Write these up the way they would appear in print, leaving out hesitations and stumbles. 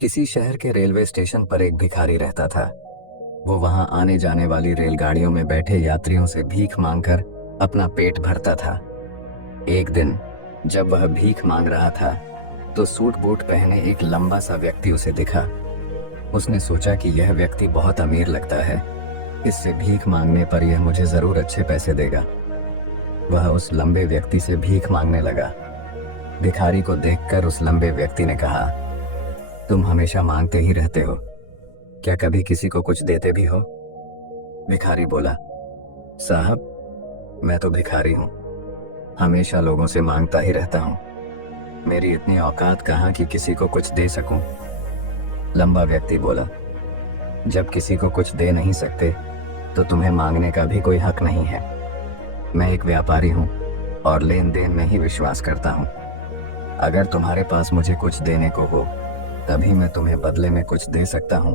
किसी शहर के रेलवे स्टेशन पर एक भिखारी रहता था। वो वहां आने जाने वाली रेलगाड़ियों में बैठे यात्रियों से भीख मांगकर अपना पेट भरता था। एक दिन जब वह भीख मांग रहा था तो सूट बूट पहने एक लंबा सा व्यक्ति उसे दिखा। उसने सोचा कि यह व्यक्ति बहुत अमीर लगता है, इससे भीख मांगने पर यह मुझे जरूर अच्छे पैसे देगा। वह उस लंबे व्यक्ति से भीख मांगने लगा। भिखारी को देखकर उस लंबे व्यक्ति ने कहा, तुम हमेशा मांगते ही रहते हो, क्या कभी किसी को कुछ देते भी हो? भिखारी बोला, साहब, मैं तो भिखारी हूँ, हमेशा लोगों से मांगता ही रहता हूँ। मेरी इतनी औकात कहाँ कि किसी को कुछ दे सकूं। लंबा व्यक्ति बोला, जब किसी को कुछ दे नहीं सकते तो तुम्हें मांगने का भी कोई हक नहीं है। मैं एक व्यापारी हूँ और लेन देन में ही विश्वास करता हूँ। अगर तुम्हारे पास मुझे कुछ देने को हो तभी मैं तुम्हें बदले में कुछ दे सकता हूँ।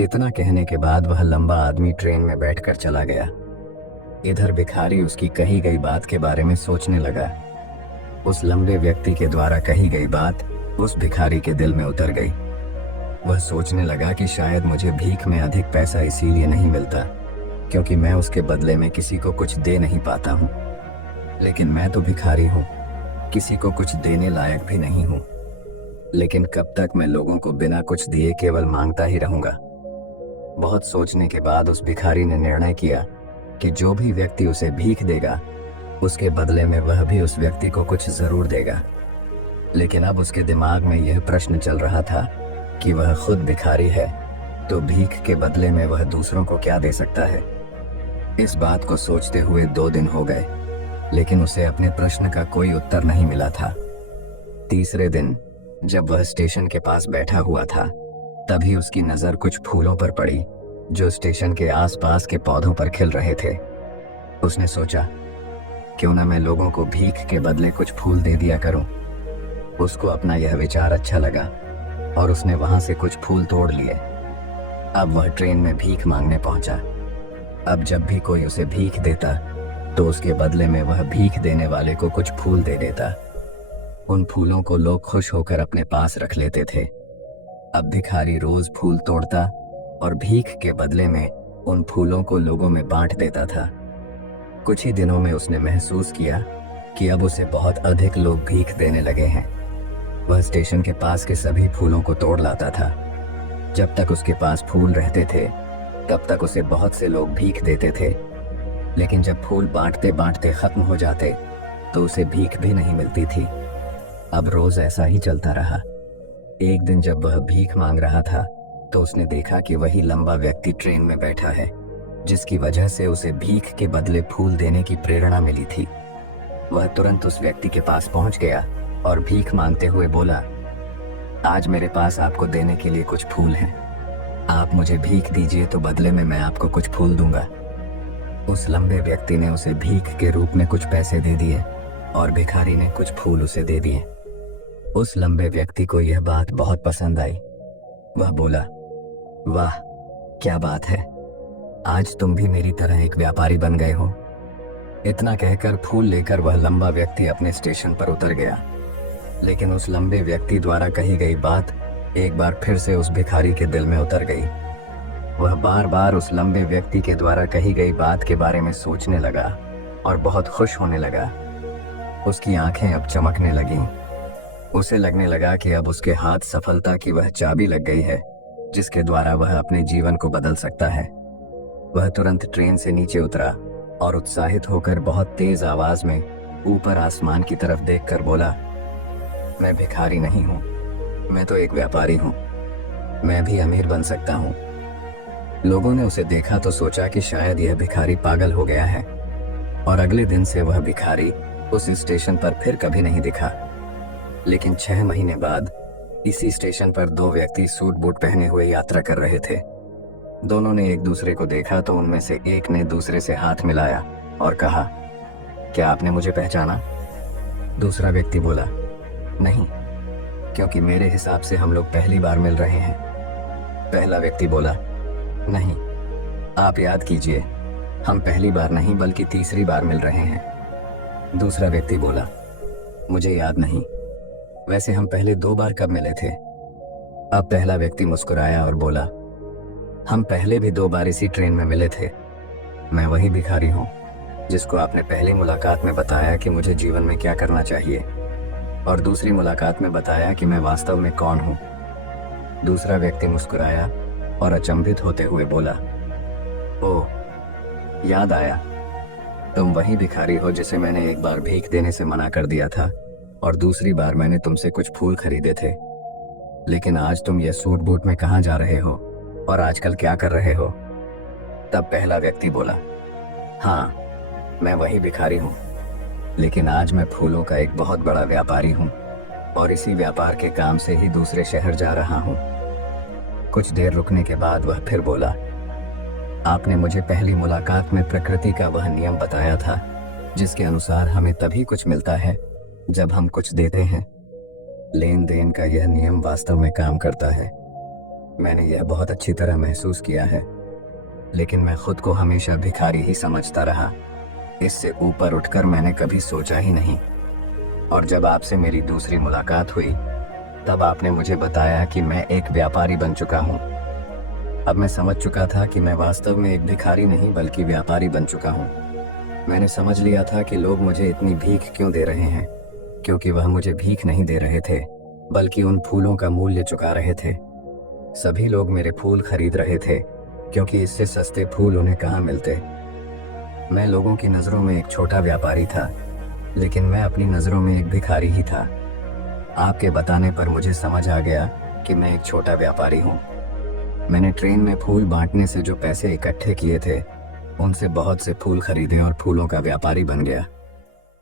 इतना कहने के बाद वह लंबा आदमी ट्रेन में बैठकर चला गया। इधर भिखारी उसकी कही गई बात के बारे में सोचने लगा। उस लंबे व्यक्ति के द्वारा कही गई बात उस भिखारी के दिल में उतर गई। वह सोचने लगा कि शायद मुझे भीख में अधिक पैसा इसीलिए नहीं मिलता क्योंकि मैं उसके बदले में किसी को कुछ दे नहीं पाता हूँ। लेकिन मैं तो भिखारी हूँ, किसी को कुछ देने लायक भी नहीं हूँ। लेकिन कब तक मैं लोगों को बिना कुछ दिए केवल मांगता ही रहूंगा? बहुत सोचने के बाद उस भिखारी ने निर्णय किया कि जो भी व्यक्ति उसे भीख देगा उसके बदले में वह भी उस व्यक्ति को कुछ जरूर देगा। लेकिन अब उसके दिमाग में यह प्रश्न चल रहा था कि वह खुद भिखारी है तो भीख के बदले में वह दूसरों को क्या दे सकता है। इस बात को सोचते हुए 2 दिन हो गए, लेकिन उसे अपने प्रश्न का कोई उत्तर नहीं मिला था। तीसरे दिन जब वह स्टेशन के पास बैठा हुआ था तभी उसकी नजर कुछ फूलों पर पड़ी जो स्टेशन के आसपास के पौधों पर खिल रहे थे। उसने सोचा, क्यों ना मैं लोगों को भीख के बदले कुछ फूल दे दिया करूं। उसको अपना यह विचार अच्छा लगा और उसने वहां से कुछ फूल तोड़ लिए। अब वह ट्रेन में भीख मांगने पहुंचा। अब जब भी कोई उसे भीख देता तो उसके बदले में वह भीख देने वाले को कुछ फूल दे देता। उन फूलों को लोग खुश होकर अपने पास रख लेते थे। अब भिखारी रोज फूल तोड़ता और भीख के बदले में उन फूलों को लोगों में बांट देता था। कुछ ही दिनों में उसने महसूस किया कि अब उसे बहुत अधिक लोग भीख देने लगे हैं। वह स्टेशन के पास के सभी फूलों को तोड़ लाता था। जब तक उसके पास फूल रहते थे तब तक उसे बहुत से लोग भीख देते थे, लेकिन जब फूल बांटते बांटते खत्म हो जाते तो उसे भीख भी नहीं मिलती थी। अब रोज ऐसा ही चलता रहा। एक दिन जब वह भीख मांग रहा था तो उसने देखा कि वही लंबा व्यक्ति ट्रेन में बैठा है जिसकी वजह से उसे भीख के बदले फूल देने की प्रेरणा मिली थी। वह तुरंत उस व्यक्ति के पास पहुंच गया और भीख मांगते हुए बोला, आज मेरे पास आपको देने के लिए कुछ फूल हैं। आप मुझे भीख दीजिए तो बदले में मैं आपको कुछ फूल दूंगा। उस लंबे व्यक्ति ने उसे भीख के रूप में कुछ पैसे दे दिए और भिखारी ने कुछ फूल उसे दे दिए। उस लंबे व्यक्ति को यह बात बहुत पसंद आई। वह बोला, वाह, क्या बात है, आज तुम भी मेरी तरह एक व्यापारी बन गए हो। इतना कहकर फूल लेकर वह लंबा व्यक्ति अपने स्टेशन पर उतर गया। लेकिन उस लंबे व्यक्ति द्वारा कही गई बात एक बार फिर से उस भिखारी के दिल में उतर गई। वह बार बार उस लंबे व्यक्ति के द्वारा कही गई बात के बारे में सोचने लगा और बहुत खुश होने लगा। उसकी आंखें अब चमकने लगीं। उसे लगने लगा कि अब उसके हाथ सफलता की वह चाबी लग गई है जिसके द्वारा वह अपने जीवन को बदल सकता है। वह तुरंत ट्रेन से नीचे उतरा और उत्साहित होकर बहुत तेज आवाज में ऊपर आसमान की तरफ देखकर बोला, मैं भिखारी नहीं हूँ, मैं तो एक व्यापारी हूँ, मैं भी अमीर बन सकता हूँ। लोगों ने उसे देखा तो सोचा कि शायद यह भिखारी पागल हो गया है और अगले दिन से वह भिखारी उस स्टेशन पर फिर कभी नहीं दिखा। लेकिन 6 महीने बाद इसी स्टेशन पर 2 व्यक्ति सूट बूट पहने हुए यात्रा कर रहे थे। दोनों ने एक दूसरे को देखा तो उनमें से एक ने दूसरे से हाथ मिलाया और कहा, क्या आपने मुझे पहचाना? दूसरा व्यक्ति बोला, नहीं, क्योंकि मेरे हिसाब से हम लोग पहली बार मिल रहे हैं। पहला व्यक्ति बोला, नहीं, आप याद कीजिए, हम पहली बार नहीं बल्कि तीसरी बार मिल रहे हैं। दूसरा व्यक्ति बोला, मुझे याद नहीं, वैसे हम पहले 2 बार कब मिले थे? अब पहला व्यक्ति मुस्कुराया और बोला, हम पहले भी 2 बार इसी ट्रेन में मिले थे। मैं वही भिखारी हूँ जिसको आपने पहली मुलाकात में बताया कि मुझे जीवन में क्या करना चाहिए, और दूसरी मुलाकात में बताया कि मैं वास्तव में कौन हूँ। दूसरा व्यक्ति मुस्कुराया और अचंभित होते हुए बोला, ओह, याद आया, तुम वही भिखारी हो जिसे मैंने एक बार भीख देने से मना कर दिया था और दूसरी बार मैंने तुमसे कुछ फूल खरीदे थे। लेकिन आज तुम ये सूट बूट में कहाँ जा रहे हो और आजकल क्या कर रहे हो? तब पहला व्यक्ति बोला, हाँ, मैं वही भिखारी हूँ, लेकिन आज मैं फूलों का एक बहुत बड़ा व्यापारी हूँ और इसी व्यापार के काम से ही दूसरे शहर जा रहा हूँ। कुछ देर रुकने के बाद वह फिर बोला, आपने मुझे पहली मुलाकात में प्रकृति का वह नियम बताया था जिसके अनुसार हमें तभी कुछ मिलता है जब हम कुछ देते हैं। लेन देन का यह नियम वास्तव में काम करता है। मैंने यह बहुत अच्छी तरह महसूस किया है, लेकिन मैं खुद को हमेशा भिखारी ही समझता रहा। इससे ऊपर उठकर मैंने कभी सोचा ही नहीं। और जब आपसे मेरी दूसरी मुलाकात हुई तब आपने मुझे बताया कि मैं एक व्यापारी बन चुका हूँ। अब मैं समझ चुका था कि मैं वास्तव में एक भिखारी नहीं बल्कि व्यापारी बन चुका हूँ। मैंने समझ लिया था कि लोग मुझे इतनी भीख क्यों दे रहे हैं, क्योंकि वह मुझे भीख नहीं दे रहे थे बल्कि उन फूलों का मूल्य चुका रहे थे। सभी लोग मेरे फूल खरीद रहे थे क्योंकि इससे सस्ते फूल उन्हें कहाँ मिलते। मैं लोगों की नज़रों में एक छोटा व्यापारी था, लेकिन मैं अपनी नज़रों में एक भिखारी ही था। आपके बताने पर मुझे समझ आ गया कि मैं एक छोटा व्यापारी हूँ। मैंने ट्रेन में फूल बांटने से जो पैसे इकट्ठे किए थे उनसे बहुत से फूल खरीदे और फूलों का व्यापारी बन गया।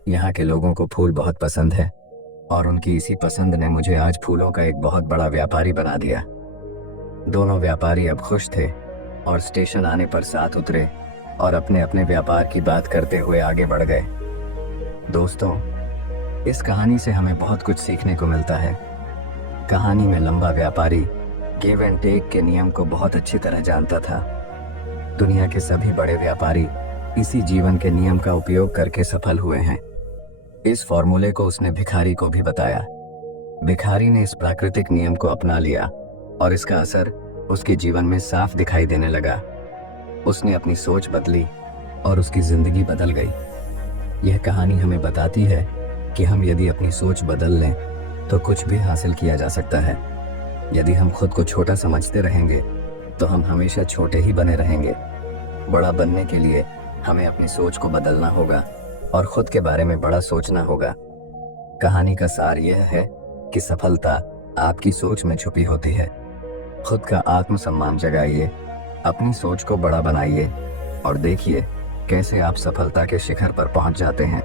यहाँ के लोगों को फूल बहुत पसंद है और उनकी इसी पसंद ने मुझे आज फूलों का एक बहुत बड़ा व्यापारी बना दिया। दोनों व्यापारी अब खुश थे और स्टेशन आने पर साथ उतरे और अपने अपने व्यापार की बात करते हुए आगे बढ़ गए। दोस्तों, इस कहानी से हमें बहुत कुछ सीखने को मिलता है। कहानी में लंबा व्यापारी गिव एंड टेक के नियम को बहुत अच्छी तरह जानता था। दुनिया के सभी बड़े व्यापारी इसी जीवन के नियम का उपयोग करके सफल हुए हैं। इस फॉर्मूले को उसने भिखारी को भी बताया। भिखारी ने इस प्राकृतिक नियम को अपना लिया और इसका असर उसके जीवन में साफ दिखाई देने लगा। उसने अपनी सोच बदली और उसकी जिंदगी बदल गई। यह कहानी हमें बताती है कि हम यदि अपनी सोच बदल लें तो कुछ भी हासिल किया जा सकता है। यदि हम खुद को छोटा समझते रहेंगे तो हम हमेशा छोटे ही बने रहेंगे। बड़ा बनने के लिए हमें अपनी सोच को बदलना होगा और खुद के बारे में बड़ा सोचना होगा। कहानी का सार यह है कि सफलता आपकी सोच में छुपी होती है। खुद का आत्मसम्मान जगाइए, अपनी सोच को बड़ा बनाइए और देखिए कैसे आप सफलता के शिखर पर पहुंच जाते हैं।